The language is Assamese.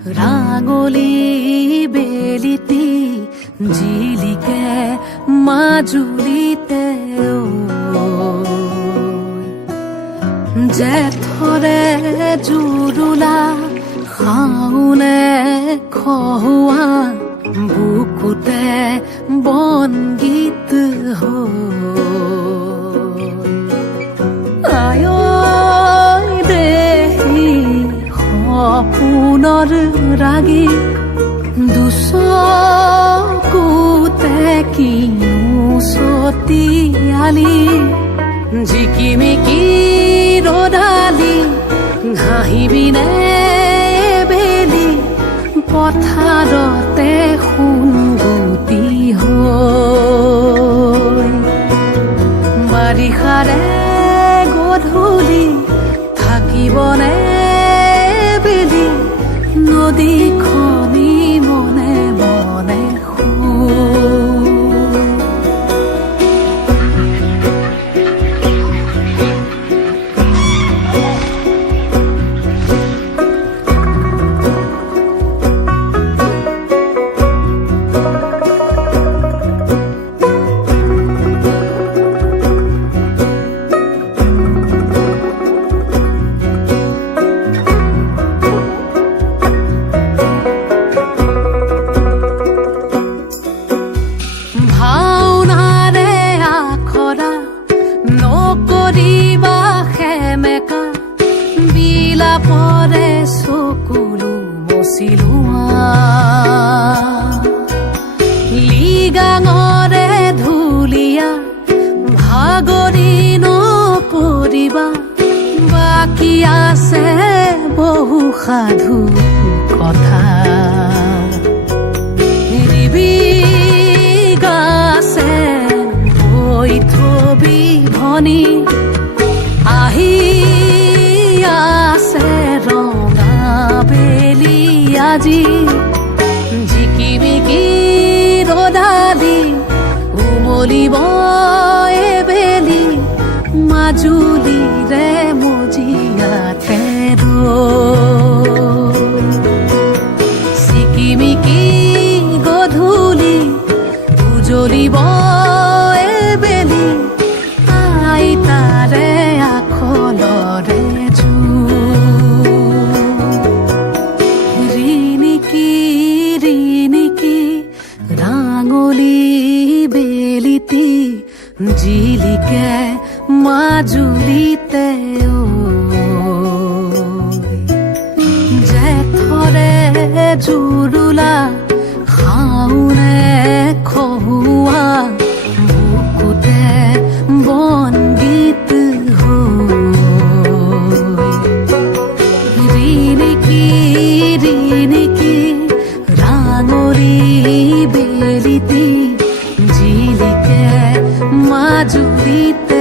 ৰাঙলী বেলিটি জিলিকে মাজুলীতে জেঠৰে জুৰুলা শাওনে খহুৱা বুকুতে বনগীত আয় দেহি সপোনৰ ৰাগী দুচকুতে কিনো চতিয়ালি জিকিমিকি ৰদালি ঘাঁহিবিনে বেলি পথাৰতে সোণগুটি হৈ বাৰিষাৰে গধূলি থাকিবনে বেলি নদীখনি মনে মনে বিলাপৰে চকুলো মচিলোৱা লিগাঙৰে ধুলীয়া ভাগৰি নপৰিবা বাকী আছে বহু সাধু কথা গাছে হৈ থবি ভনী আহি আছে ৰঙা বেলি আজি জিকিমিকি ৰদালি উমলিব বেলি মাজুলীৰে মজিয়াতে চিকিমিকি গধূলি উজলিব বেলি আইতাৰে আখলৰে ৰাঙলী বেলিটি জিলিকে মাজুলীতে জেঠৰে জুৰুলা শাওনে খহুৱা বুকুতে বনগীত ৰিণিকি ৰাঙলী বেলিটি জিলিকে মাজুলীতে